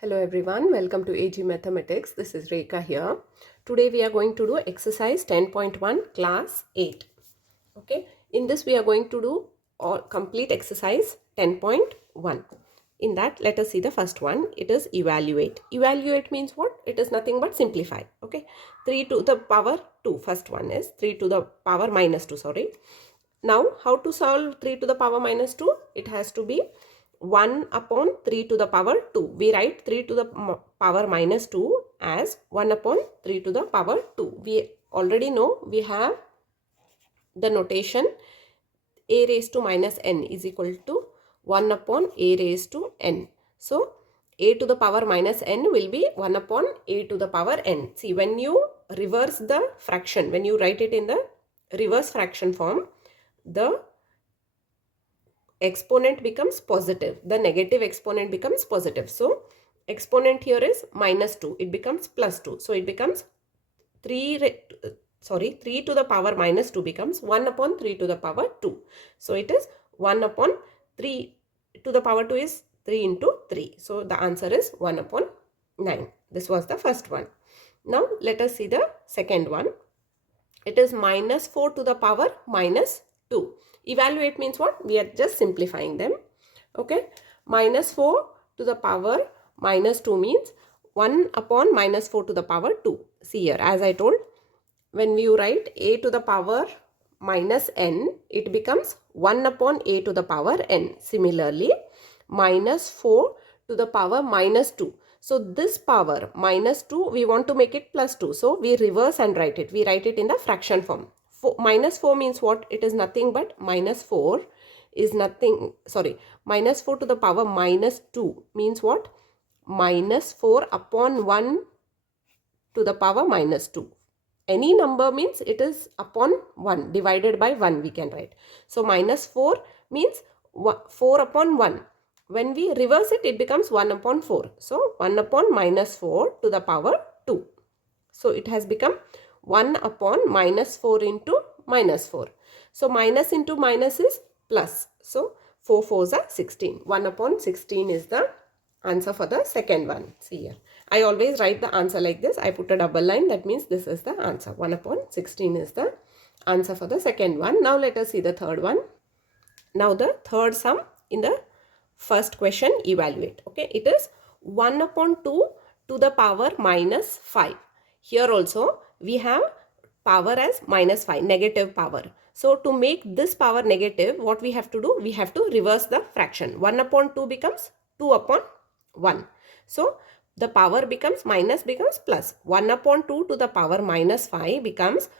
Hello everyone, welcome to AG Mathematics. This is Rekha here. Today we are going to do exercise 10.1 class 8. Okay, in this we are going to do all complete exercise 10.1. In that, let us see the first one. It is evaluate. Evaluate means what? It is nothing but simplify. Okay, 3 to the power 2. First one is 3 to the power minus 2. Sorry. Now, how to solve 3 to the power minus 2? It has to be 1 upon 3 to the power 2. We write 3 to the power minus 2 as 1 upon 3 to the power 2. We already know we have the notation a raised to minus n is equal to 1 upon a raised to n. So, a to the power minus n will be 1 upon a to the power n. See, when you reverse the fraction, when you write it in the reverse fraction form, the exponent becomes positive. The negative exponent becomes positive. So, exponent here is minus 2. It becomes plus 2. So, it becomes 3 to the power minus 2 becomes 1 upon 3 to the power 2. So, it is 1 upon 3 to the power 2 is 3 into 3. So, the answer is 1 upon 9. This was the first one. Now, let us see the second one. It is minus 4 to the power minus 2. Evaluate means what? We are just simplifying them. Okay. Minus 4 to the power minus 2 means 1 upon minus 4 to the power 2. See here, as I told, when you write a to the power minus n, it becomes 1 upon a to the power n. Similarly, minus 4 to the power minus 2. So, this power minus 2, we want to make it plus 2. So, we reverse and write it. We write it in the fraction form. Minus 4 means what? It is nothing but minus 4 is nothing, minus 4 to the power minus 2 means what? Minus 4 upon 1 to the power minus 2. Any number means it is upon 1, divided by 1 we can write. So, minus 4 means 4 upon 1. When we reverse it, it becomes 1 upon 4. So, 1 upon minus 4 to the power 2. So, it has become 1 upon minus 4 into minus 4. So, minus into minus is plus. So, 4 4s are 16. 1 upon 16 is the answer for the second one. See here. I always write the answer like this. I put a double line. That means this is the answer. 1 upon 16 is the answer for the second one. Now, let us see the third one. Now, the third sum in the first question, evaluate. Okay. It is 1 upon 2 to the power minus 5. Here also, we have power as minus 5, negative power. So, to make this power negative, what we have to do? We have to reverse the fraction. 1 upon 2 becomes 2 upon 1. So, the power becomes minus becomes plus. 1 upon 2 to the power minus 5 becomes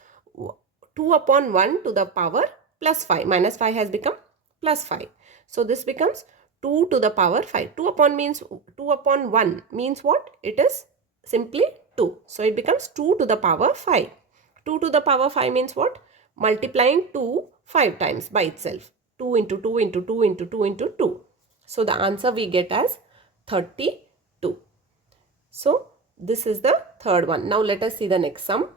2 upon 1 to the power plus 5. Minus 5 has become plus 5. So, this becomes 2 to the power 5. 2 upon 1 means what? It is simply 2. So, it becomes 2 to the power 5. 2 to the power 5 means what? Multiplying 2 5 times by itself. 2 into 2 into 2 into 2 into 2. So, the answer we get as 32. So, this is the third one. Now, let us see the next sum.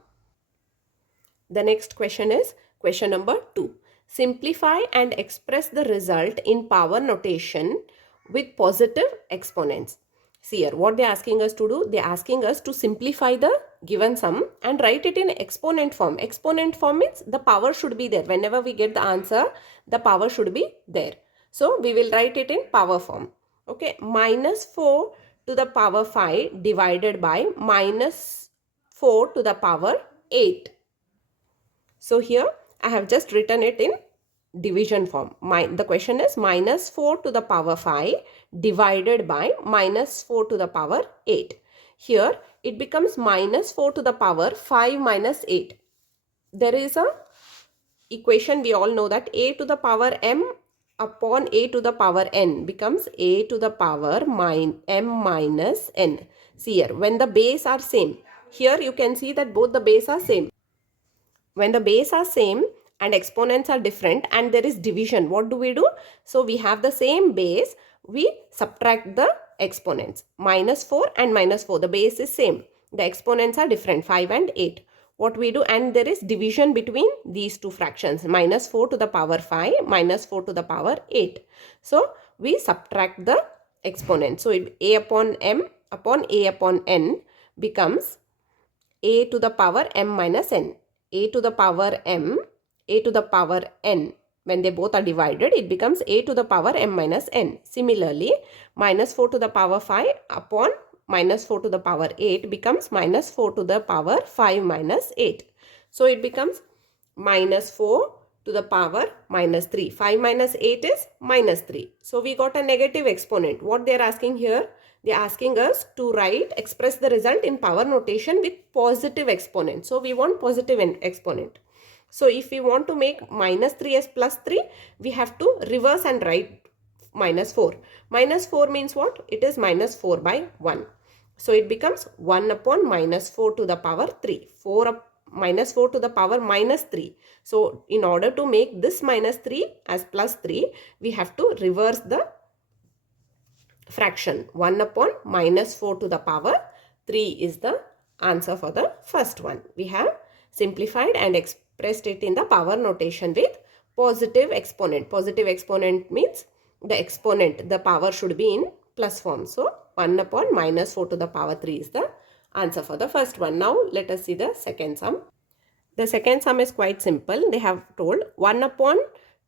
The next question is question number 2. Simplify and express the result in power notation with positive exponents. See here, what they are asking us to do? They are asking us to simplify the given sum and write it in exponent form. Exponent form means the power should be there. Whenever we get the answer, the power should be there. So, we will write it in power form. Okay, minus 4 to the power 5 divided by minus 4 to the power 8. So, here I have just written it in division form. The question is minus 4 to the power 5 divided by minus 4 to the power 8. Here it becomes minus 4 to the power 5 minus 8. There is a equation, we all know that a to the power m upon a to the power n becomes a to the power m minus n. See here, when the base are same, here you can see that both the base are same. When the base are same and exponents are different and there is division, what do we do? So, we have the same base, we subtract the exponents. Minus 4 and minus 4, the base is same. The exponents are different, 5 and 8. What we do? And there is division between these two fractions, minus 4 to the power 5, minus 4 to the power 8. So, we subtract the exponent. So, a upon m upon a upon n becomes a to the power m minus n. A to the power m, a to the power n. When they both are divided, it becomes a to the power m minus n. Similarly, minus 4 to the power 5 upon minus 4 to the power 8 becomes minus 4 to the power 5 minus 8. So it becomes minus 4 to the power minus 3. 5 minus 8 is minus 3. So we got a negative exponent. What they are asking here? They are asking us to express the result in power notation with positive exponent. So we want positive exponent. So if we want to make minus 3 as plus 3, we have to reverse and write minus 4. Minus 4 means what? It is minus 4 by 1. So it becomes 1 upon minus 4 to the power 3. Minus 4 to the power minus 3. So in order to make this minus 3 as plus 3, we have to reverse the fraction. 1 upon minus 4 to the power 3 is the answer for the first one. We have simplified and expressed it in the power notation with positive exponent. Positive exponent means the exponent, the power should be in plus form. So 1 upon minus 4 to the power 3 is the answer for the first one. Now let us see the second sum. The second sum is quite simple. They have told 1 upon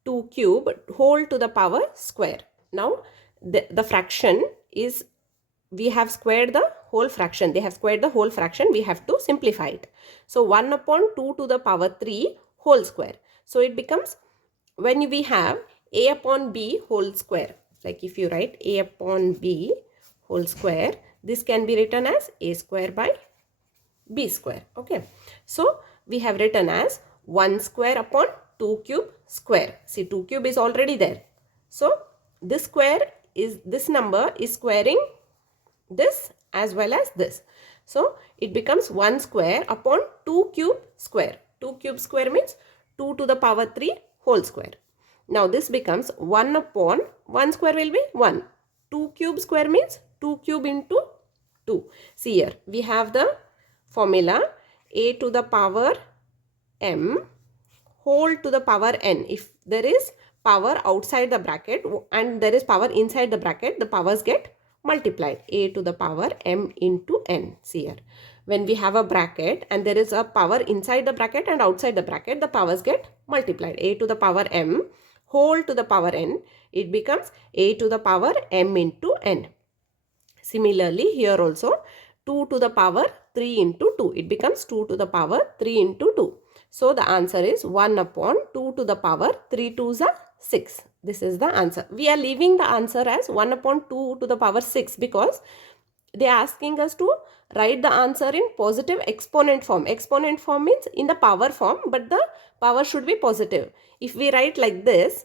2 cube whole to the power square. Now the fraction is, we have squared the whole fraction. They have squared the whole fraction. We have to simplify it. So 1 upon 2 to the power 3 whole square. So it becomes, when we have a upon b whole square, like if you write a upon b whole square, this can be written as a square by b square. Okay. So we have written as 1 square upon 2 cube square. See, 2 cube is already there. So this square is, this number is squaring this as well as this. So it becomes 1 square upon 2 cube square. 2 cube square means 2 to the power 3 whole square. Now this becomes 1 upon 1 square will be 1. 2 cube square means 2 cube into 2. See here, we have the formula a to the power m whole to the power n. If there is power outside the bracket and there is power inside the bracket, the powers get multiplied. A to the power m into n. See here, when we have a bracket and there is a power inside the bracket and outside the bracket, the powers get multiplied. A to the power m whole to the power n, it becomes a to the power m into n. Similarly, here also 2 to the power 3 into 2. It becomes 2 to the power 3 into 2. So the answer is 1 upon 2 to the power 3 2s are 6. This is the answer. We are leaving the answer as 1 upon 2 to the power 6 because they are asking us to write the answer in positive exponent form. Exponent form means in the power form, but the power should be positive. If we write like this,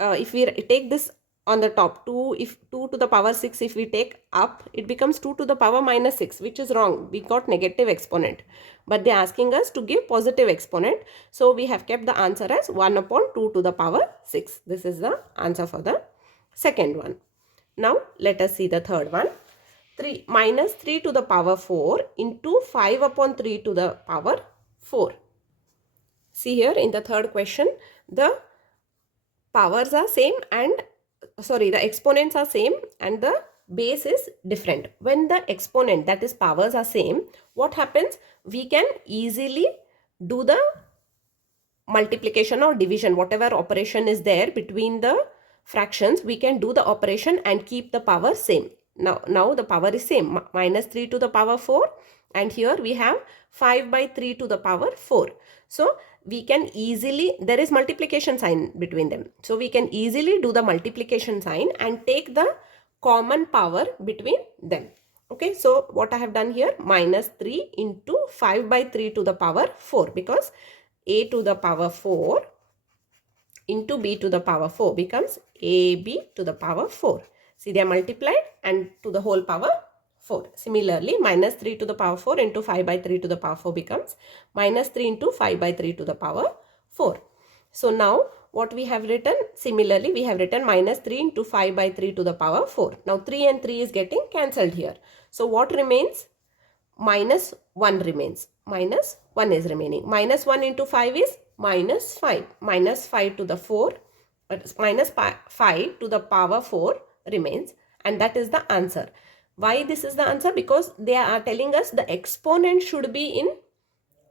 if we take this on the top, 2 to the power 6, if we take up, it becomes 2 to the power minus 6, which is wrong. We got negative exponent, but they are asking us to give positive exponent. So we have kept the answer as 1 upon 2 to the power 6. This is the answer for the second one. Now let us see the third one. 3 minus 3 to the power 4 into 5 upon 3 to the power 4. See here in the third question, the powers are same and the exponents are same and the base is different. When the exponent, that is powers, are same, what happens? We can easily do the multiplication or division, whatever operation is there between the fractions, we can do the operation and keep the power same. Now the power is same, minus 3 to the power 4, and here we have 5 by 3 to the power 4. So we can easily, there is multiplication sign between them. So we can easily do the multiplication sign and take the common power between them. Okay, so what I have done here, minus 3 into 5 by 3 to the power 4, because a to the power 4 into b to the power 4 becomes ab to the power 4. See, they are multiplied and to the whole power 4. Similarly, minus 3 to the power 4 into 5 by 3 to the power 4 becomes minus 3 into 5 by 3 to the power 4. So now what we have written, similarly we have written minus 3 into 5 by 3 to the power 4. Now 3 and 3 is getting cancelled here. So what remains? Minus 1 remains. Minus 1 is remaining. Minus 1 into 5 is minus 5. Minus 5 to the 4, minus 5 to the power 4 remains, and that is the answer. Why this is the answer? Because they are telling us the exponent should be in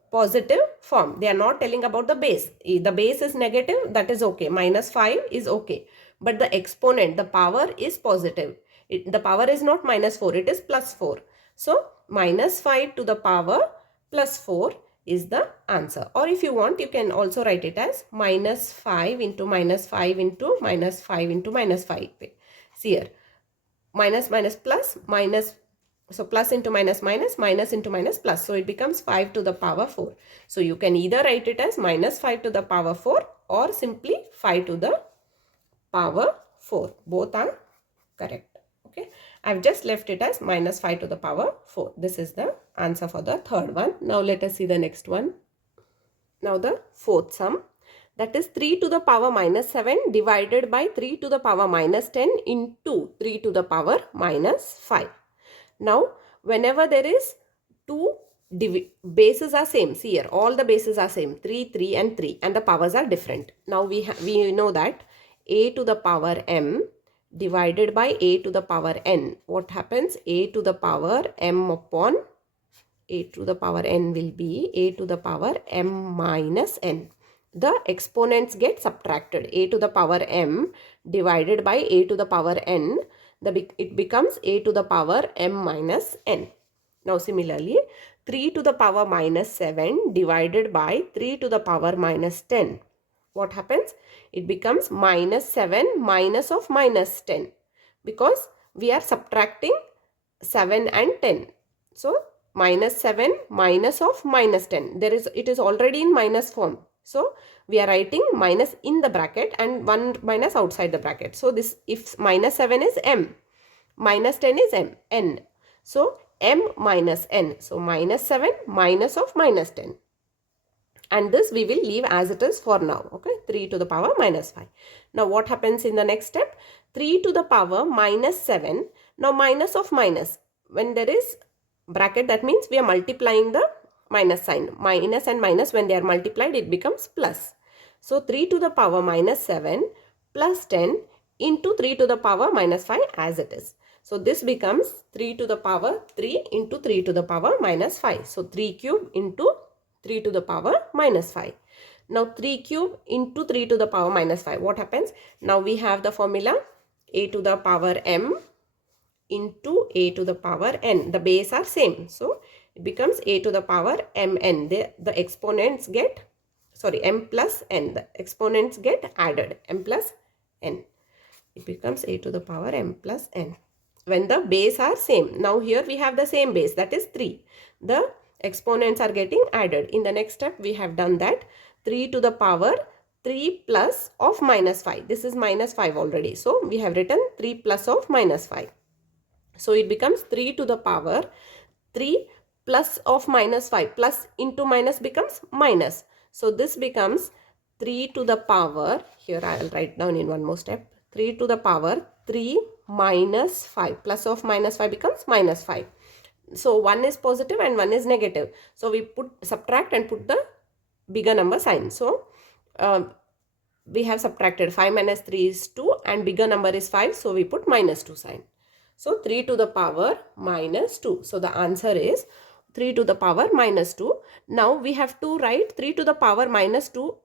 positive form. They are not telling about the base. If the base is negative, that is okay. Minus 5 is okay. But the exponent, the power is positive. The power is not minus 4, it is plus 4. So minus 5 to the power plus 4 is the answer. Or if you want, you can also write it as minus 5 into minus 5 into minus 5 into minus 5. See here, minus minus plus minus, so plus into minus minus, minus into minus plus, so it becomes 5 to the power 4. So you can either write it as minus 5 to the power 4 or simply 5 to the power 4. Both are correct. Okay, I've just left it as minus 5 to the power 4. This is the answer for the third one. Now let us see the next one. Now the fourth sum, that is 3 to the power minus 7 divided by 3 to the power minus 10 into 3 to the power minus 5. Now whenever there is two bases are same, see here, all the bases are same, 3, 3 and 3, and the powers are different. Now we know that a to the power m divided by a to the power n. What happens? A to the power m upon a to the power n will be a to the power m minus n. The exponents get subtracted. A to the power m divided by a to the power n, it becomes a to the power m minus n. Now similarly, 3 to the power minus 7 divided by 3 to the power minus 10. What happens? It becomes minus 7 minus of minus 10, because we are subtracting 7 and 10. So minus 7 minus of minus 10. It is already in minus form. So we are writing minus in the bracket and 1 minus outside the bracket. So this, if minus 7 is m, minus 10 is n. So m minus n. So minus 7 minus of minus 10. And this we will leave as it is for now. Okay, 3 to the power minus 5. Now what happens in the next step? 3 to the power minus 7. Now minus of minus, when there is bracket, that means we are multiplying the minus sign. Minus and minus, when they are multiplied, it becomes plus. So 3 to the power minus 7 plus 10 into 3 to the power minus 5 as it is. So this becomes 3 to the power 3 into 3 to the power minus 5. So 3 cube into 3 to the power minus 5. Now 3 cube into 3 to the power minus 5. What happens? Now we have the formula a to the power m into a to the power n. The base are same. So it becomes a to the power mn. The exponents get, sorry, m plus n. The exponents get added, m plus n. It becomes a to the power m plus n. When the base are same. Now here we have the same base, that is 3. The exponents are getting added. In the next step we have done that. 3 to the power 3 plus of minus 5. This is minus 5 already. So we have written 3 plus of minus 5. So it becomes 3 to the power 3 plus of minus 5. Plus into minus becomes minus. So this becomes 3 to the power, here I will write down in one more step, 3 to the power 3 minus 5. Plus of minus 5 becomes minus 5. So one is positive and one is negative. So we subtract and put the bigger number sign. So we have subtracted 5 minus 3 is 2 and bigger number is 5. So we put minus 2 sign. So 3 to the power minus 2. So the answer is 3 to the power minus 2. Now we have to write 3 to the power minus 2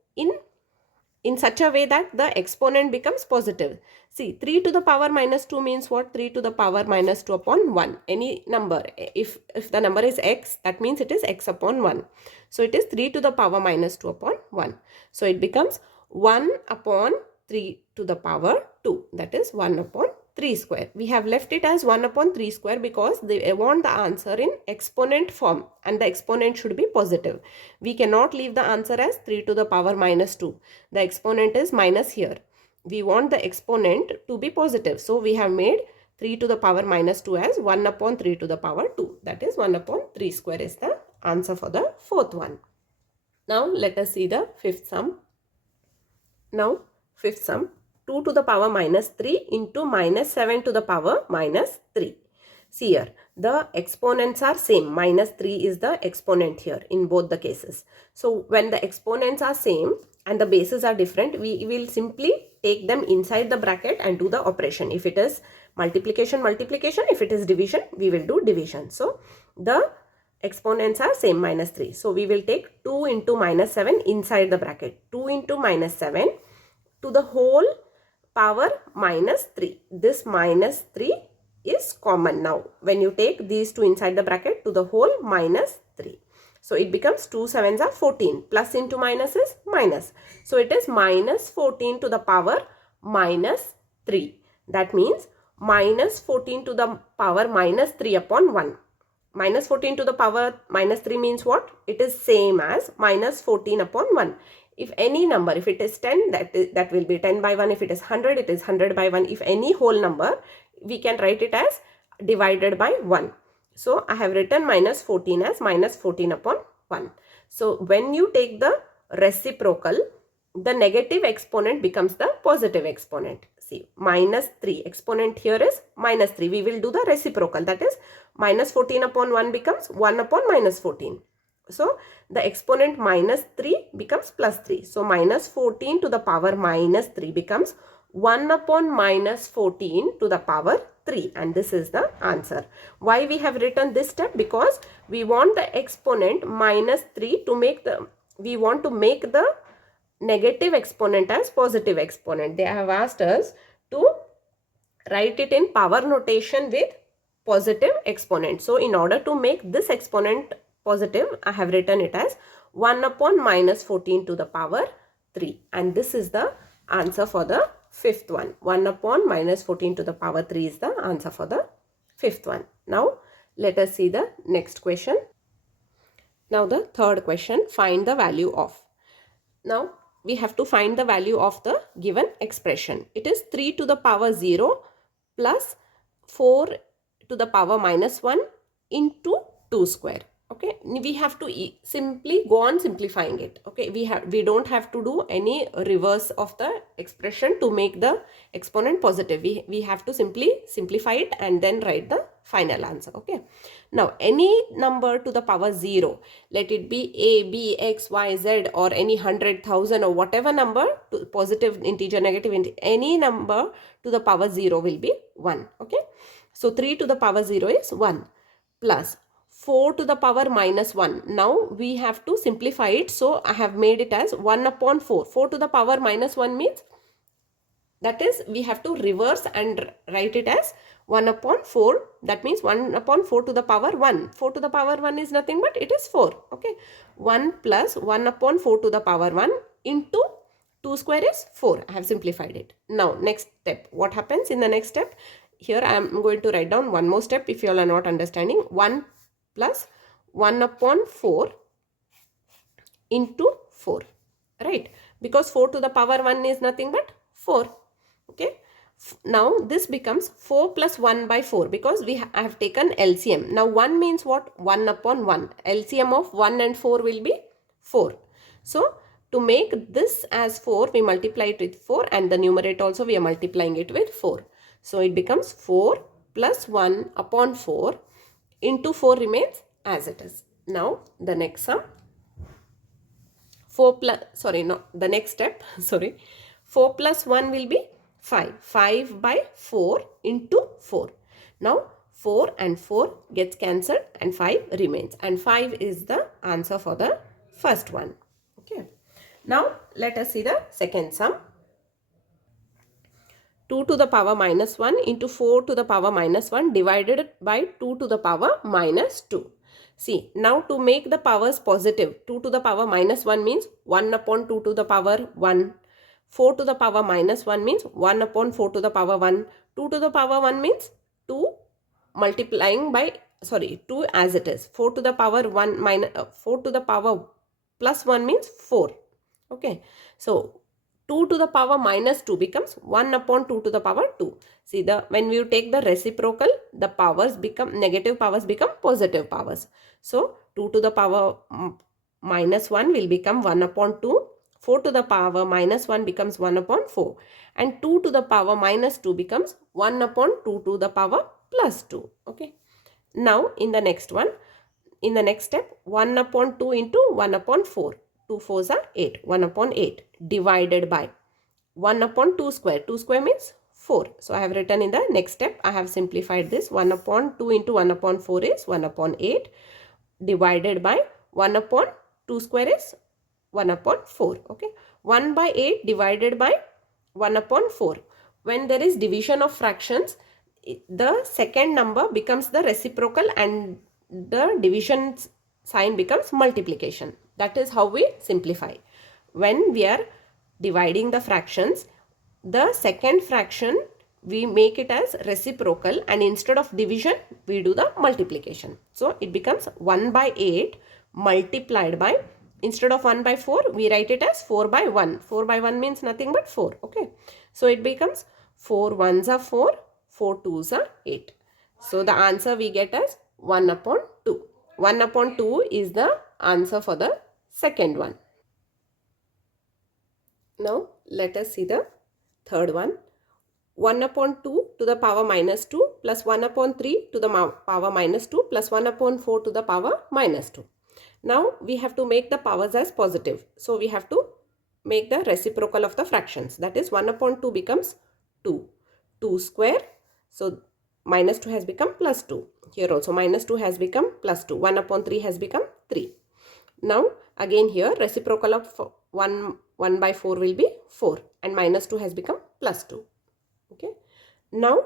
in such a way that the exponent becomes positive. See, 3 to the power minus 2 means what? 3 to the power minus 2 upon 1. Any number, if the number is x, that means it is x upon 1. So it is 3 to the power minus 2 upon 1. So it becomes 1 upon 3 to the power 2. That is 1 upon 3 square. We have left it as 1 upon 3 square because they want the answer in exponent form and the exponent should be positive. We cannot leave the answer as 3 to the power minus 2. The exponent is minus here. We want the exponent to be positive. So we have made 3 to the power minus 2 as 1 upon 3 to the power 2. That is 1 upon 3 square is the answer for the fourth one. Now let us see the fifth sum. Now fifth sum. 2 to the power minus 3 into minus 7 to the power minus 3. See here, the exponents are same. Minus 3 is the exponent here in both the cases. So when the exponents are same and the bases are different, we will simply take them inside the bracket and do the operation. If it is Multiplication, multiplication. If it is division, we will do division. So the exponents are same, minus 3. So we will take 2 into minus 7 inside the bracket. 2 into minus 7 to the whole power minus 3. This minus 3 is common now. When you take these two inside the bracket, to the whole minus 3. So it becomes 2 sevens are 14. Plus into minus is minus. So it is minus 14 to the power minus 3. That means minus 14 to the power minus 3 upon 1. Minus 14 to the power minus 3 means what? It is same as minus 14 upon 1. If any number, if it is 10, that will be 10 by 1. If it is 100, it is 100 by 1. If any whole number, we can write it as divided by 1. So I have written minus 14 as minus 14 upon 1. So when you take the reciprocal, the negative exponent becomes the positive exponent. See, minus 3, exponent here is minus 3. We will do the reciprocal, that is minus 14 upon 1 becomes 1 upon minus 14. So the exponent minus 3 becomes plus 3. So minus 14 to the power minus 3 becomes 1 upon minus 14 to the power 3, and this is the answer. Why we have written this step? Because we want the exponent minus 3 to make the, we want to make the negative exponent as positive exponent. They have asked us to write it in power notation with positive exponent. So in order to make this exponent positive, I have written it as 1 upon minus 14 to the power 3, and this is the answer for the fifth one. 1 upon minus 14 to the power 3 is the answer for the fifth one. Now let us see the next question. Now the third question, find the value of. Now we have to find the value of the given expression. It is 3 to the power 0 plus 4 to the power minus 1 into 2 square. Okay, we have to simply go on simplifying it. Okay, we don't have to do any reverse of the expression to make the exponent positive. We have to simply simplify it and then write the final answer. Okay, now any number to the power 0, let it be a, b, x, y, z, or any 100,000 or whatever number, to positive integer, negative integer, any number to the power 0 will be 1. Okay, so 3 to the power 0 is 1 plus 4 to the power minus 1. Now we have to simplify it. So I have made it as 1 upon 4. 4 to the power minus 1 means, that is, we have to reverse and write it as 1 upon 4. That means 1 upon 4 to the power 1. 4 to the power 1 is nothing but it is 4. Okay. 1 plus 1 upon 4 to the power 1 into 2 square is 4. I have simplified it. Now next step. What happens in the next step? Here I am going to write down one more step if you all are not understanding. 1 plus 1 upon 4 into 4, right? Because 4 to the power 1 is nothing but 4. Okay. Now this becomes 4 plus 1 by 4 because I have taken LCM. Now 1 means what? 1 upon 1. LCM of 1 and 4 will be 4. So to make this as 4, we multiply it with 4, and the numerator also we are multiplying it with 4. So it becomes 4 plus 1 upon 4 into 4 remains as it is. Now the next sum, the next step, 4 plus 1 will be 5. 5 by 4 into 4. Now 4 and 4 gets cancelled and 5 remains, and 5 is the answer for the first one. Okay. Now let us see the second sum. 2 to the power minus 1 into 4 to the power minus 1 divided by 2 to the power minus 2. See, now to make the powers positive, 2 to the power minus 1 means 1 upon 2 to the power 1. 4 to the power minus 1 means 1 upon 4 to the power 1. 2 to the power 1 means 2 multiplying by, 2 as it is. 4 to the power 1 minus 4 to the power plus 1 means 4. Okay. So 2 to the power minus 2 becomes 1 upon 2 to the power 2. See, when we take the reciprocal, the powers become, negative powers become positive powers. So 2 to the power minus 1 will become 1 upon 2. 4 to the power minus 1 becomes 1 upon 4. And 2 to the power minus 2 becomes 1 upon 2 to the power plus 2. Okay. Now in the next one, in the next step, 1 upon 2 into 1 upon 4. 2 4s are 8. 1 upon 8 divided by 1 upon 2 square. 2 square means 4. So I have written in the next step, I have simplified this. 1 upon 2 into 1 upon 4 is 1 upon 8 divided by 1 upon 2 square is 1 upon 4. Okay. 1 by 8 divided by 1 upon 4. When there is division of fractions, the second number becomes the reciprocal and the division sign becomes multiplication. That is how we simplify. When we are dividing the fractions, the second fraction we make it as reciprocal and instead of division we do the multiplication. So it becomes 1 by 8 multiplied by, instead of 1 by 4 we write it as 4 by 1. 4 by 1 means nothing but 4. Okay. So it becomes 4 ones are 4, 4 twos are 8. So the answer we get as 1 upon 2. 1 upon 2 is the answer for the second one. Now let us see the third one. 1 upon 2 to the power minus 2 plus 1 upon 3 to the power minus 2 plus 1 upon 4 to the power minus 2. Now we have to make the powers as positive. So we have to make the reciprocal of the fractions. That is 1 upon 2 becomes 2. 2 square. So minus 2 has become plus 2. Here also minus 2 has become plus 2. 1 upon 3 has become 3. Now again here reciprocal of 1 by 4 will be 4 and minus 2 has become plus 2. Okay. Now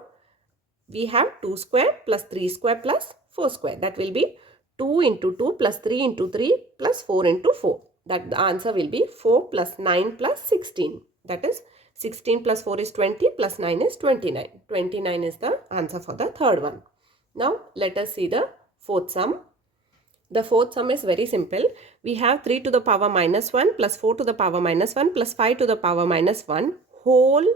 we have 2 square plus 3 square plus 4 square. That will be 2 into 2 plus 3 into 3 plus 4 into 4. That the answer will be 4 plus 9 plus 16. That is 16 plus 4 is 20 plus 9 is 29. 29 is the answer for the third one. Now let us see the fourth sum. The fourth sum is very simple. We have 3 to the power minus 1 plus 4 to the power minus 1 plus 5 to the power minus 1 whole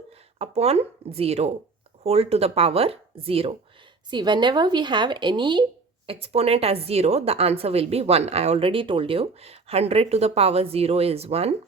upon 0. Whole to the power 0. See, whenever we have any exponent as 0, the answer will be 1. I already told you. 100 to the power 0 is 1.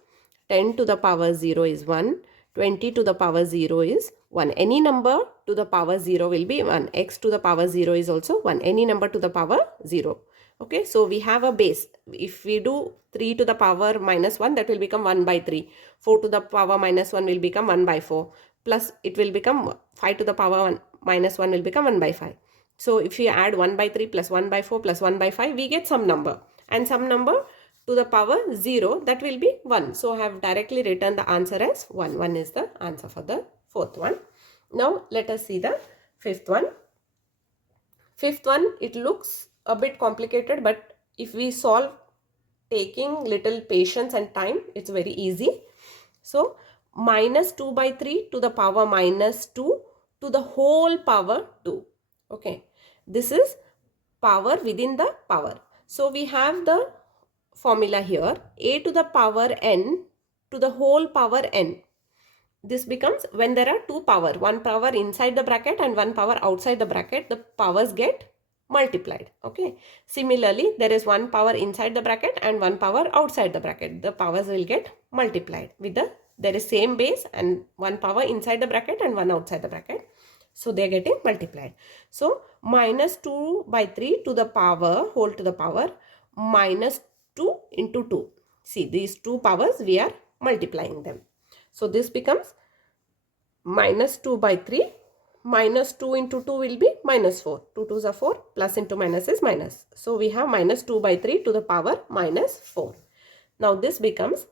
10 to the power 0 is 1. 20 to the power 0 is 1. Any number to the power 0 will be 1. X to the power 0 is also 1. Any number to the power 0. Okay, so we have a base. If we do 3 to the power minus 1, that will become 1 by 3. 4 to the power minus 1 will become 1 by 4. Plus it will become 5 to the power minus 1 will become 1 by 5. So if we add 1 by 3 plus 1 by 4 plus 1 by 5, we get some number. And some number to the power 0, that will be 1. So I have directly written the answer as 1. 1 is the answer for the fourth one. Now let us see the fifth one. Fifth one, it looks a bit complicated, but if we solve taking little patience and time, it's very easy. So minus 2 by 3 to the power minus 2 to the whole power 2. Okay, this is power within the power. So we have the formula here, a to the power n to the whole power n. This becomes when there are two power, one power inside the bracket and one power outside the bracket, the powers get multiplied. Okay. Similarly, there is one power inside the bracket and one power outside the bracket. The powers will get multiplied with there is same base and one power inside the bracket and one outside the bracket. So they are getting multiplied. So minus 2 by 3 to the power whole to the power minus 2 into 2. See, these two powers we are multiplying them. So this becomes minus 2 by 3. Minus 2 into 2 will be minus 4. 2 2s are 4. Plus into minus is minus. So we have minus 2 by 3 to the power minus 4. Now this becomes,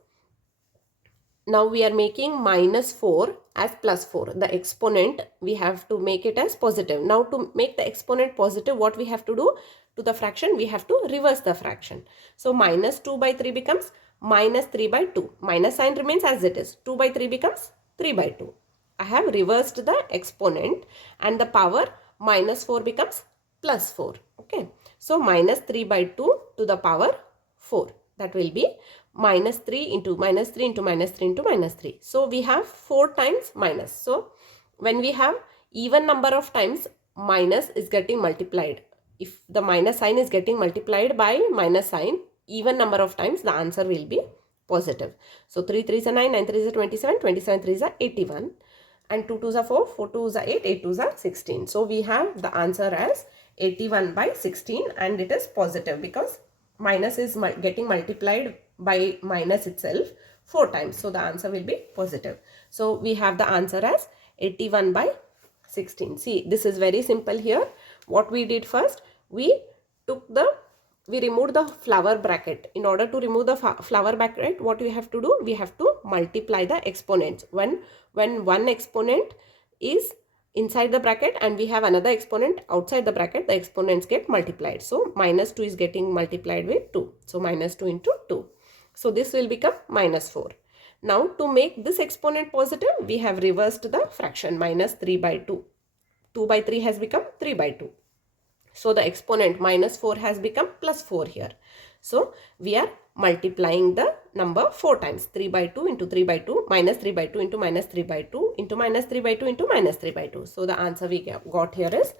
now we are making minus 4 as plus 4. The exponent, we have to make it as positive. Now to make the exponent positive, what we have to do to the fraction? We have to reverse the fraction. So minus 2 by 3 becomes minus 3 by 2. Minus sign remains as it is. 2 by 3 becomes 3 by 2. I have reversed the exponent and the power minus 4 becomes plus 4. Okay. So minus 3 by 2 to the power 4. That will be minus 3 into minus 3 into minus 3 into minus 3. So we have 4 times minus. So when we have even number of times, minus is getting multiplied. If the minus sign is getting multiplied by minus sign, even number of times, the answer will be positive. So 3 3s are 9, 9 3s are 27, 27 3s are 81. And 2 2s are 4, 4 2s are 8, 8 2s are 16. So we have the answer as 81 by 16 and it is positive because minus is getting multiplied by minus itself 4 times. So the answer will be positive. So we have the answer as 81 by 16. See, this is very simple here. What we did first, we removed the flower bracket. In order to remove the flower bracket, what we have to do? We have to multiply the exponents. When one exponent is inside the bracket and we have another exponent outside the bracket, the exponents get multiplied. So minus 2 is getting multiplied with 2. So minus 2 into 2. So this will become minus 4. Now to make this exponent positive, we have reversed the fraction. Minus 3 by 2. 2 by 3 has become 3 by 2. So the exponent minus 4 has become plus 4 here. So we are multiplying the number 4 times. 3 by 2 into 3 by 2, minus 3 by 2 into minus 3 by 2 into minus 3 by 2 into minus 3 by 2. So the answer we got here is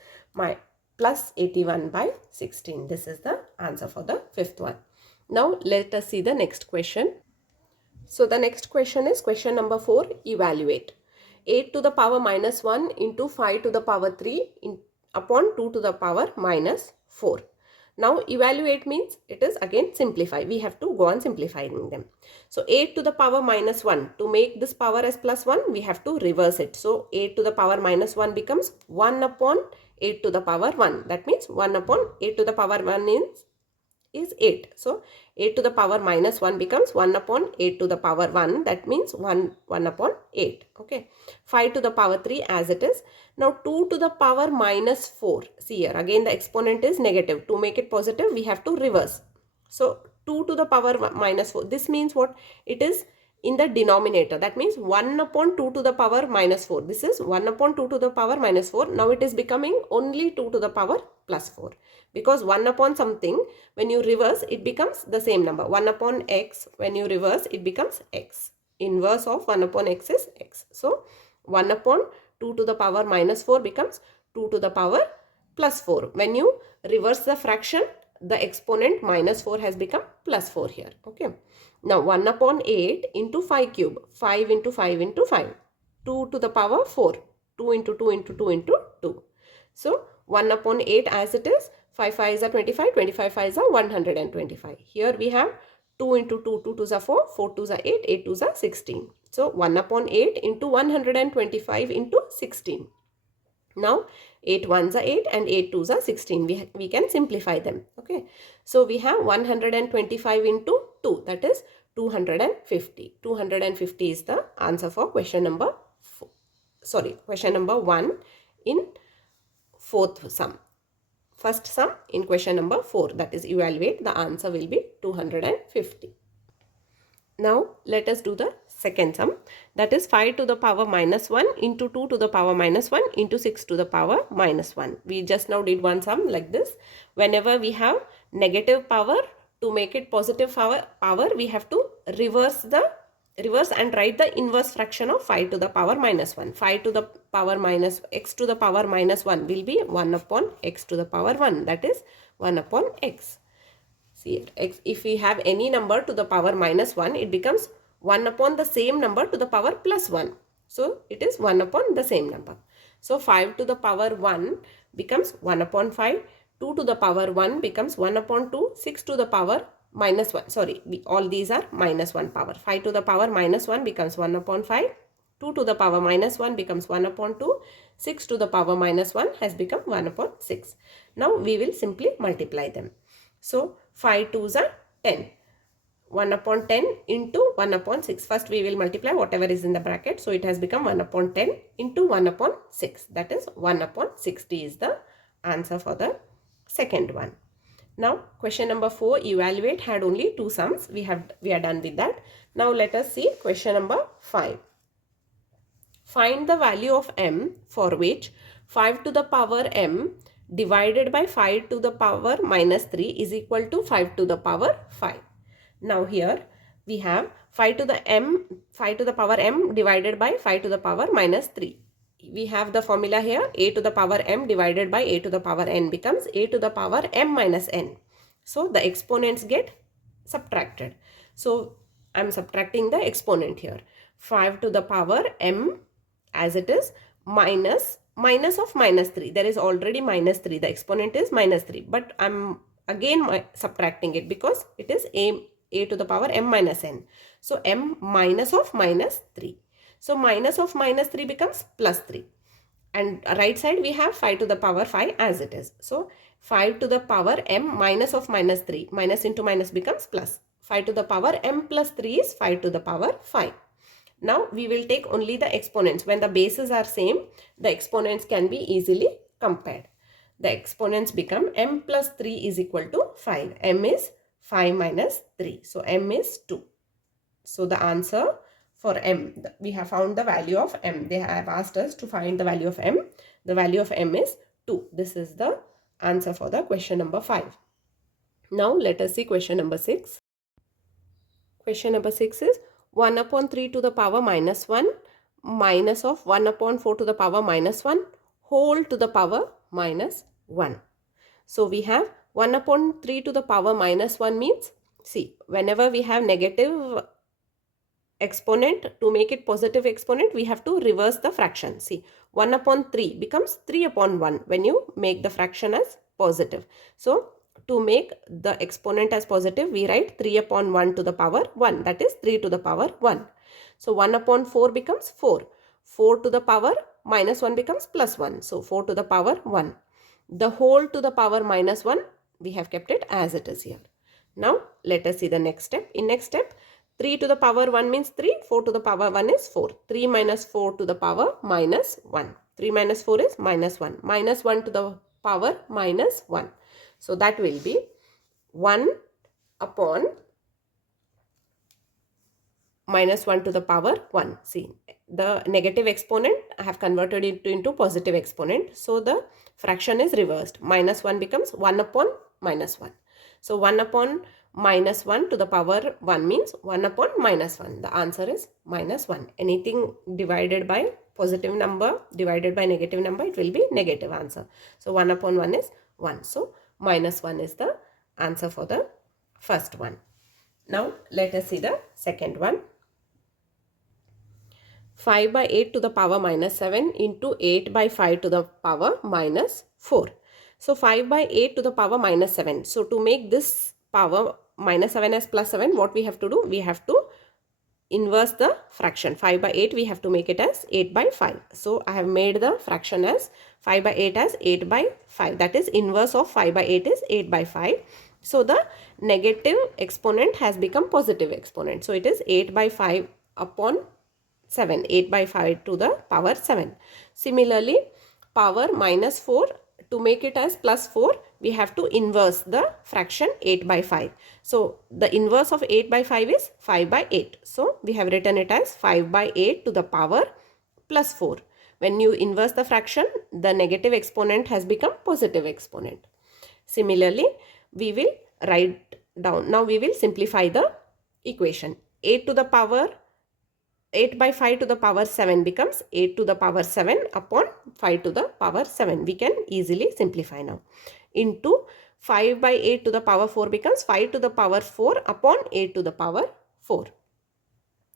plus 81 by 16. This is the answer for the fifth one. Now let us see the next question. So the next question is question number 4. Evaluate. 8 to the power minus 1 into 5 to the power 3 upon 2 to the power minus 4. Now evaluate means it is again simplify. We have to go on simplifying them. So 8 to the power minus 1. To make this power as plus 1, we have to reverse it. So 8 to the power minus 1 becomes 1 upon 8 to the power 1. That means 1 upon 8 to the power 1 is 8. So 8 to the power minus 1 becomes 1 upon 8 to the power 1. That means 1 upon 8. Okay. 5 to the power 3 as it is. Now 2 to the power minus 4. See here again the exponent is negative. To make it positive we have to reverse. So 2 to the power minus 4. This means what? It is in the denominator. That means 1 upon 2 to the power minus 4. This is 1 upon 2 to the power minus 4. Now it is becoming only 2 to the power plus 4. Because 1 upon something, when you reverse, it becomes the same number. 1 upon x, when you reverse, it becomes x. Inverse of 1 upon x is x. So 1 upon 2 to the power minus 4 becomes 2 to the power plus 4. When you reverse the fraction, the exponent minus 4 has become plus 4 here. Okay. Now 1 upon 8 into 5 cube. 5 into 5 into 5. 2 to the power 4. 2 into 2 into 2 into 2. So 1 upon 8 as it is. 5 5 is 25. 25 5 is 125. Here we have 2 into 2. 2 2s are 4. 4 2s are 8. 8 2s are 16. So 1 upon 8 into 125 into 16. Now 8 1s are 8 and 8 2s are 16. We can simplify them. Okay. So we have 125 into 2, that is 250. 250 is the answer for question number 4. Sorry, question number 1 in fourth sum. First sum in question number 4, that is evaluate. The answer will be 250. Now let us do the second sum, that is 5 to the power minus 1 into 2 to the power minus 1 into 6 to the power minus 1. We just now did one sum like this. Whenever we have negative power, to make it positive power we have to reverse and write the inverse fraction of 5 to the power minus 1. 5 to the power minus x to the power minus 1 will be 1 upon x to the power 1, that is 1 upon x. See, x, if we have any number to the power minus 1, it becomes 1 upon the same number to the power plus 1. So it is 1 upon the same number. So 5 to the power 1 becomes 1 upon 5. 2 to the power 1 becomes 1 upon 2. 6 to the power minus 1. Sorry, all these are minus 1 power. 5 to the power minus 1 becomes 1 upon 5. 2 to the power minus 1 becomes 1 upon 2. 6 to the power minus 1 has become 1 upon 6. Now we will simply multiply them. So 5 2s are 10. 1 upon 10 into 1 upon 6. First we will multiply whatever is in the bracket. So it has become 1 upon 10 into 1 upon 6. That is 1 upon 60 is the answer for the second one. Now question number 4, evaluate, had only 2 sums. We are done with that. Now let us see question number 5. Find the value of m for which 5 to the power m divided by 5 to the power minus 3 is equal to 5 to the power 5. Now here we have 5 to the power m divided by 5 to the power minus 3. We have the formula here, a to the power m divided by a to the power n becomes a to the power m minus n. So the exponents get subtracted. So I am subtracting the exponent here. 5 to the power m as it is minus of minus 3. There is already minus 3. The exponent is minus 3. But I am again subtracting it because it is a to the power m minus n. So m minus of minus 3. So minus of minus 3 becomes plus 3. And right side we have 5 to the power 5 as it is. So 5 to the power m minus of minus 3. Minus into minus becomes plus. 5 to the power m plus 3 is 5 to the power 5. Now we will take only the exponents. When the bases are same, the exponents can be easily compared. The exponents become m plus 3 is equal to 5. M is 5 minus 3. So m is 2. So the answer for m, we have found the value of m. They have asked us to find the value of m. The value of m is 2. This is the answer for the question number 5. Now let us see question number 6. Question number 6 is 1 upon 3 to the power minus 1 minus of 1 upon 4 to the power minus 1 whole to the power minus 1. So we have 1 upon 3 to the power minus 1 means, see, whenever we have negative exponent, to make it positive exponent, we have to reverse the fraction. See, 1 upon 3 becomes 3 upon 1 when you make the fraction as positive. So to make the exponent as positive, we write 3 upon 1 to the power 1, that is 3 to the power 1. So 1 upon 4 becomes 4. 4 to the power minus 1 becomes plus 1. So 4 to the power 1. The whole to the power minus 1, we have kept it as it is here. Now let us see the next step. In next step, 3 to the power 1 means 3, 4 to the power 1 is 4. 3 minus 4 to the power minus 1. 3 minus 4 is minus 1. Minus 1 to the power minus 1. So that will be 1 upon minus 1 to the power 1. See, the negative exponent I have converted it into positive exponent. So the fraction is reversed. Minus 1 becomes 1 upon minus 1. So 1 upon minus 1 to the power 1 means 1 upon minus 1. The answer is minus 1. Anything divided by positive number divided by negative number, it will be negative answer. So 1 upon 1 is 1. So minus 1 is the answer for the first one. Now let us see the second one. 5 by 8 to the power minus 7 into 8 by 5 to the power minus 4. So 5 by 8 to the power minus 7. So to make this power minus 7 as plus 7, what we have to do? We have to inverse the fraction. 5 by 8 we have to make it as 8 by 5. So I have made the fraction as 5 by 8 as 8 by 5. That is inverse of 5 by 8 is 8 by 5. So the negative exponent has become positive exponent. So it is 8 by 5 upon 7. 8 by 5 to the power 7. Similarly, power minus 4, to make it as plus 4, we have to inverse the fraction 8 by 5. So the inverse of 8 by 5 is 5 by 8. So we have written it as 5 by 8 to the power plus 4. When you inverse the fraction, the negative exponent has become positive exponent. Similarly, we will write down. Now we will simplify the equation. 8 to the power 8 by 5 to the power 7 becomes 8 to the power 7 upon 5 to the power 7. We can easily simplify now. Into 5 by 8 to the power 4 becomes 5 to the power 4 upon 8 to the power 4.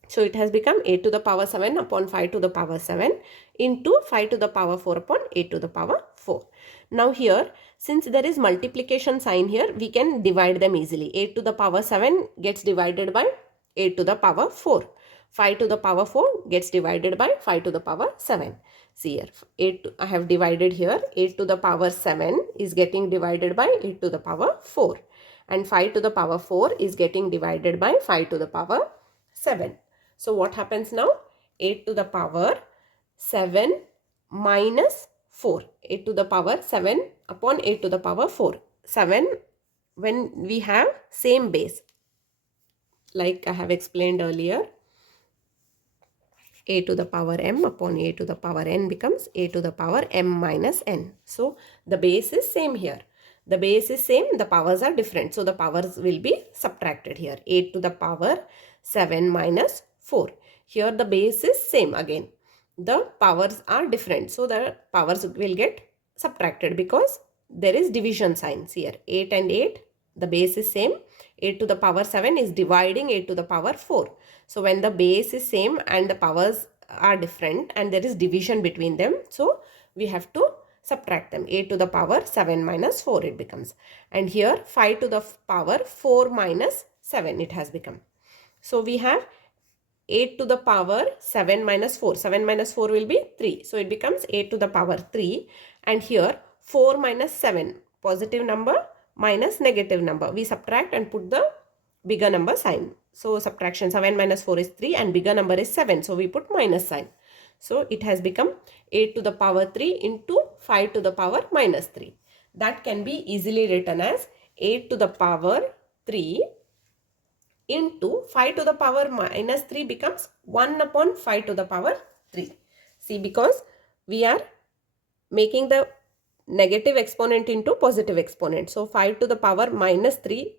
So it has become 8 to the power 7 upon 5 to the power 7 into 5 to the power 4 upon 8 to the power 4. Now here, since there is multiplication sign here, we can divide them easily. 8 to the power 7 gets divided by 8 to the power 4. 5 to the power 4 gets divided by 5 to the power 7. See here, 8 I have divided here. 8 to the power 7 is getting divided by 8 to the power 4. And 5 to the power 4 is getting divided by 5 to the power 7. So what happens now? 8 to the power 7 minus 4. 8 to the power 7 upon 8 to the power 4. 7 when we have same base. Like I have explained earlier, a to the power m upon a to the power n becomes a to the power m minus n. So the base is same here. The base is same, the powers are different. So the powers will be subtracted here. 8 to the power 7 minus 4. Here the base is same again. The powers are different. So the powers will get subtracted because there is division signs here. 8 and 8, the base is same. 8 to the power 7 is dividing 8 to the power 4. So when the base is same and the powers are different and there is division between them, so we have to subtract them. 8 to the power 7 minus 4 it becomes. And here 5 to the power 4 minus 7 it has become. So we have 8 to the power 7 minus 4. 7 minus 4 will be 3. So it becomes 8 to the power 3. And here 4 minus 7, positive number minus negative number. We subtract and put the bigger number sign. So subtraction, 7 minus 4 is 3 and bigger number is 7. So we put minus sign. So it has become 8 to the power 3 into 5 to the power minus 3. That can be easily written as 8 to the power 3 into 5 to the power minus 3 becomes 1 upon 5 to the power 3. See, because we are making the negative exponent into positive exponent. So 5 to the power minus 3,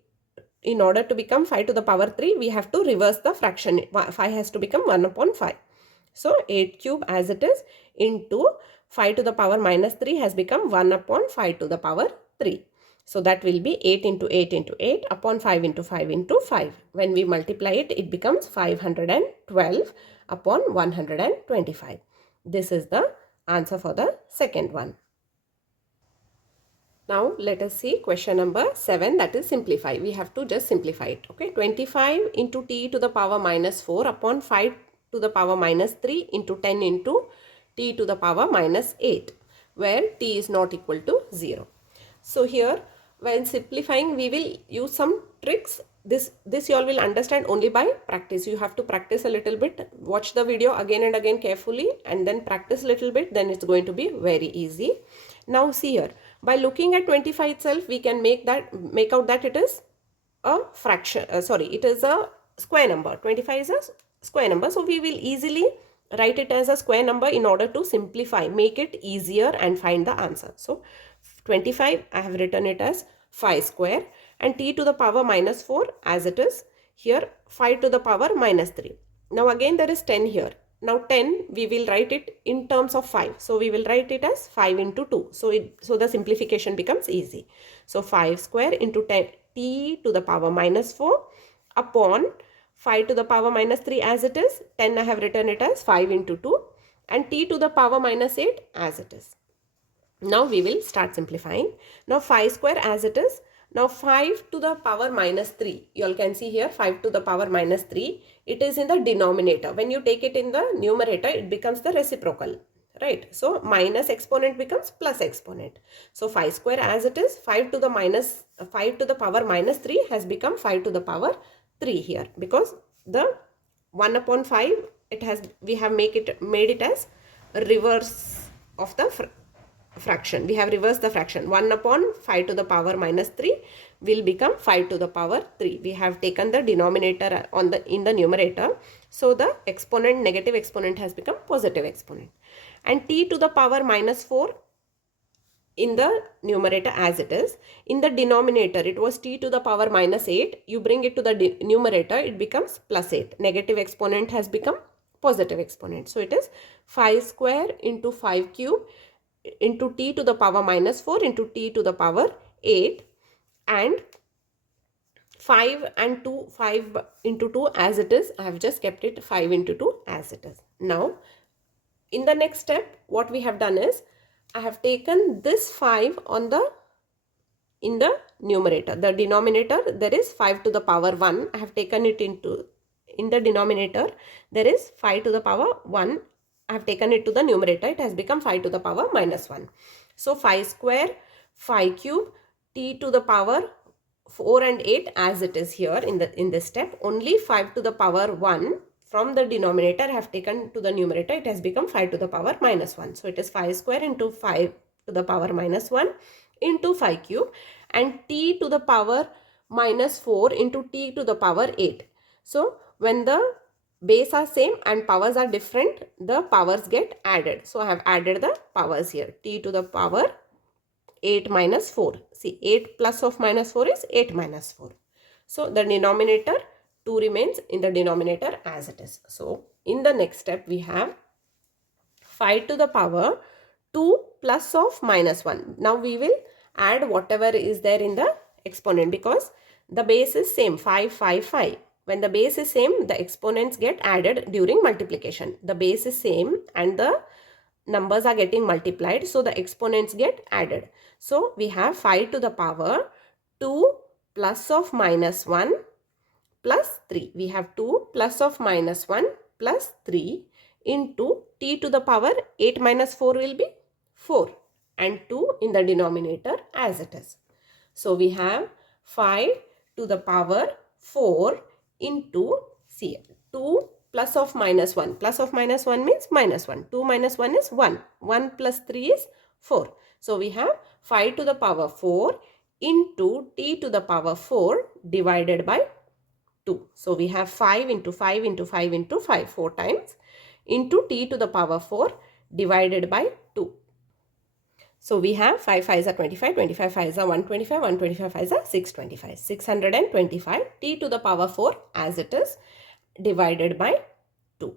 in order to become 5 to the power 3, we have to reverse the fraction. 5 has to become 1 upon 5. So 8 cube as it is into 5 to the power minus 3 has become 1 upon 5 to the power 3. So that will be 8 into 8 into 8 upon 5 into 5 into 5. When we multiply it, it becomes 512 upon 125. This is the answer for the second one. Now let us see question number 7, that is simplify. We have to just simplify it. Okay, 25 into t to the power minus 4 upon 5 to the power minus 3 into 10 into t to the power minus 8, where t is not equal to 0. So here when simplifying we will use some tricks. This you all will understand only by practice. You have to practice a little bit, watch the video again and again carefully and then practice a little bit, then it's going to be very easy. Now see here, by looking at 25 itself we can make out that it is a fraction, it is a square number. 25 is a square number, so we will easily write it as a square number in order to simplify, make it easier and find the answer. So 25 I have written it as 5 square and t to the power minus 4 as it is here 5 to the power minus 3. Now again there is 10 here. Now 10 we will write it in terms of 5. So we will write it as 5 into 2. So the simplification becomes easy. So 5 square into 10 t to the power minus 4 upon 5 to the power minus 3 as it is. 10 I have written it as 5 into 2 and t to the power minus 8 as it is. Now we will start simplifying. Now 5 square as it is. Now 5 to the power minus 3. You all can see here 5 to the power minus 3. It is in the denominator. When you take it in the numerator, it becomes the reciprocal. Right. So minus exponent becomes plus exponent. So 5 square as it is. 5 to the power minus 3 has become 5 to the power 3 here. Because the 1 upon 5 we have made it as reverse of the fraction. We have reversed the fraction. 1 upon 5 to the power minus 3 will become 5 to the power 3. We have taken the denominator in the numerator. So the exponent, negative exponent has become positive exponent. And t to the power minus 4 in the numerator as it is. In the denominator it was t to the power minus 8. You bring it to the numerator, it becomes plus 8. Negative exponent has become positive exponent. So it is 5 square into 5 cube into t to the power minus 4 into t to the power 8 and 5 into 2 as it is. I have just kept it 5 into 2 as it is. Now in the next step what we have done is I have taken this 5 in the numerator. The denominator there is 5 to the power 1. I have taken it in the denominator there is 5 to the power 1. I have taken it to the numerator. It has become 5 to the power minus 1. So 5 square, 5 cube, t to the power 4 and 8 as it is here in this step. Only 5 to the power 1 from the denominator I have taken to the numerator. It has become 5 to the power minus 1. So it is 5 square into 5 to the power minus 1 into 5 cube and t to the power minus 4 into t to the power 8. So when the base are same and powers are different, the powers get added. So I have added the powers here. T to the power 8 minus 4. See, 8 plus of minus 4 is 8 minus 4. So the denominator 2 remains in the denominator as it is. So in the next step we have 5 to the power 2 plus of minus 1. Now we will add whatever is there in the exponent because the base is same, 5, 5, 5. When the base is same, the exponents get added during multiplication. The base is same and the numbers are getting multiplied. So the exponents get added. So we have 5 to the power 2 plus of minus 1 plus 3. We have 2 plus of minus 1 plus 3 into t to the power 8 minus 4 will be 4 and 2 in the denominator as it is. So we have 5 to the power 4 into, see, 2 plus of minus 1. Plus of minus 1 means minus 1. 2 minus 1 is 1. 1 plus 3 is 4. So we have 5 to the power 4 into t to the power 4 divided by 2. So we have 5 into 5 into 5 into 5, 4 times, into t to the power 4 divided by 2. So we have 5 5s are 25, 25 5s are 125, 125 5s are 625. 625 t to the power 4 as it is divided by 2.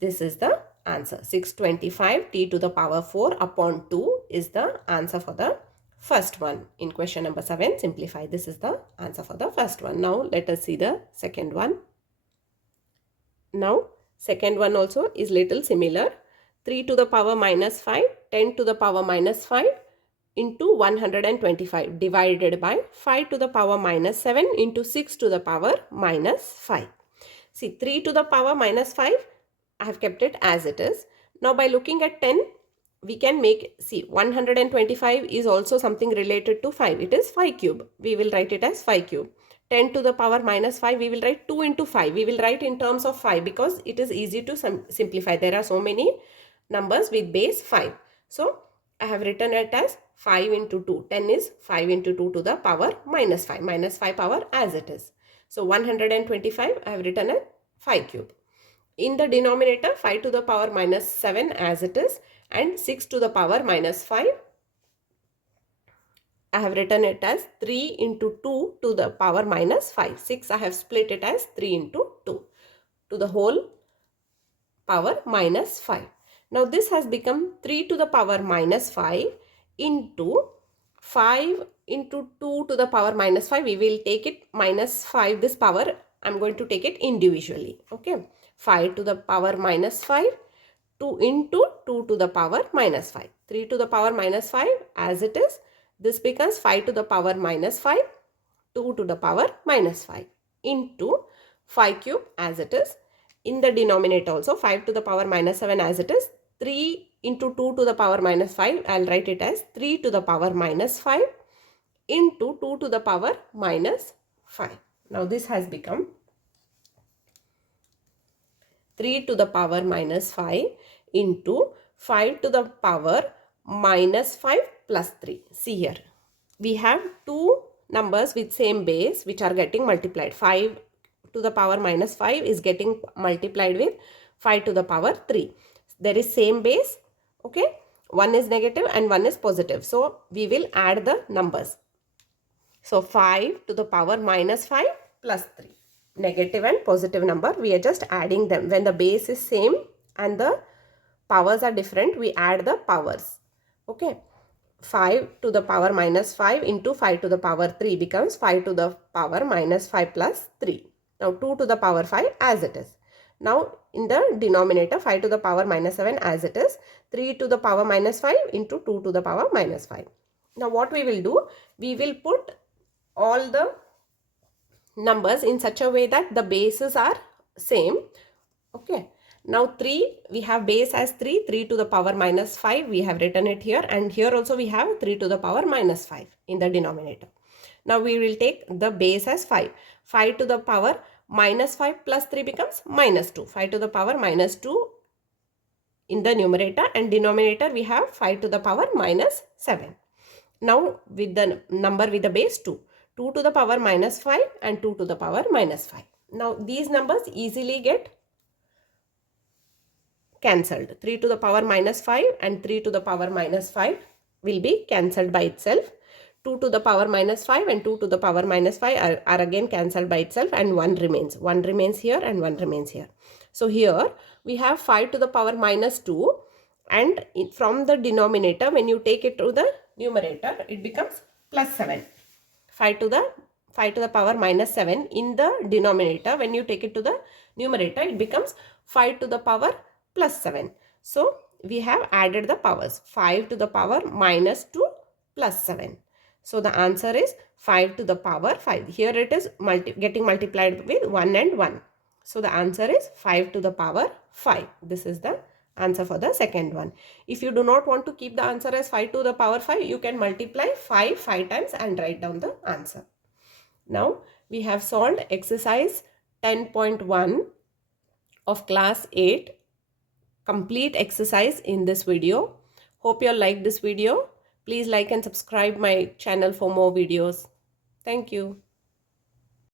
This is the answer. 625 t to the power 4 upon 2 is the answer for the first one. In question number 7, simplify. This is the answer for the first one. Now let us see the second one. Now second one also is little similar. 3 to the power minus 5, 10 to the power minus 5 into 125 divided by 5 to the power minus 7 into 6 to the power minus 5. See, 3 to the power minus 5, I have kept it as it is. Now by looking at 10, we can make, see, 125 is also something related to 5. It is 5 cube. We will write it as 5 cube. 10 to the power minus 5, we will write 2 into 5. We will write in terms of 5 because it is easy to simplify. There are so many numbers with base 5. So I have written it as 5 into 2. 10 is 5 into 2 to the power minus 5. Minus 5 power as it is. So 125 I have written as 5 cube. In the denominator, 5 to the power minus 7 as it is, and 6 to the power minus 5. I have written it as 3 into 2 to the power minus 5. 6 I have split it as 3 into 2 to the whole power minus 5. Now this has become 3 to the power minus 5 into 5 into 2 to the power minus 5. We will take it minus 5, this power I am going to take it individually. Okay, 5 to the power minus 5, 2 into 2 to the power minus 5. 3 to the power minus 5 as it is. This becomes 5 to the power minus 5, 2 to the power minus 5 into 5 cube as it is. In the denominator also 5 to the power minus 7 as it is. 3 into 2 to the power minus 5, I will write it as 3 to the power minus 5 into 2 to the power minus 5. Now this has become 3 to the power minus 5 into 5 to the power minus 5 plus 3. See here, we have two numbers with same base which are getting multiplied. 5 to the power minus 5 is getting multiplied with 5 to the power 3. There is same base, okay, one is negative and one is positive. So we will add the numbers. So 5 to the power minus 5 plus 3. Negative and positive number, we are just adding them. When the base is same and the powers are different, we add the powers. Okay, 5 to the power minus 5 into 5 to the power 3 becomes 5 to the power minus 5 plus 3. Now 2 to the power 5 as it is. Now in the denominator, 5 to the power minus 7 as it is. 3 to the power minus 5 into 2 to the power minus 5. Now what we will do, we will put all the numbers in such a way that the bases are same. Okay, now 3, we have base as 3, 3 to the power minus 5, we have written it here, and here also we have 3 to the power minus 5 in the denominator. Now we will take the base as 5. 5 to the power minus 5 plus 3 becomes minus 2. 5 to the power minus 2 in the numerator, and denominator we have 5 to the power minus 7. Now with the number with the base 2. 2 to the power minus 5 and 2 to the power minus 5. Now these numbers easily get cancelled. 3 to the power minus 5 and 3 to the power minus 5 will be cancelled by itself. 2 to the power minus 5 and 2 to the power minus 5 are again cancelled by itself, and 1 remains. 1 remains here and 1 remains here. So here we have 5 to the power minus 2, and from the denominator when you take it to the numerator it becomes plus 7. 5 to the power minus 7 in the denominator, when you take it to the numerator it becomes 5 to the power plus 7. So we have added the powers, 5 to the power minus 2 plus 7. So the answer is 5 to the power 5. Here it is getting multiplied with 1 and 1. So the answer is 5 to the power 5. This is the answer for the second one. If you do not want to keep the answer as 5 to the power 5, you can multiply 5 times and write down the answer. Now we have solved exercise 10.1 of class 8. Complete exercise in this video. Hope you all like this video. Please like and subscribe my channel for more videos. Thank you.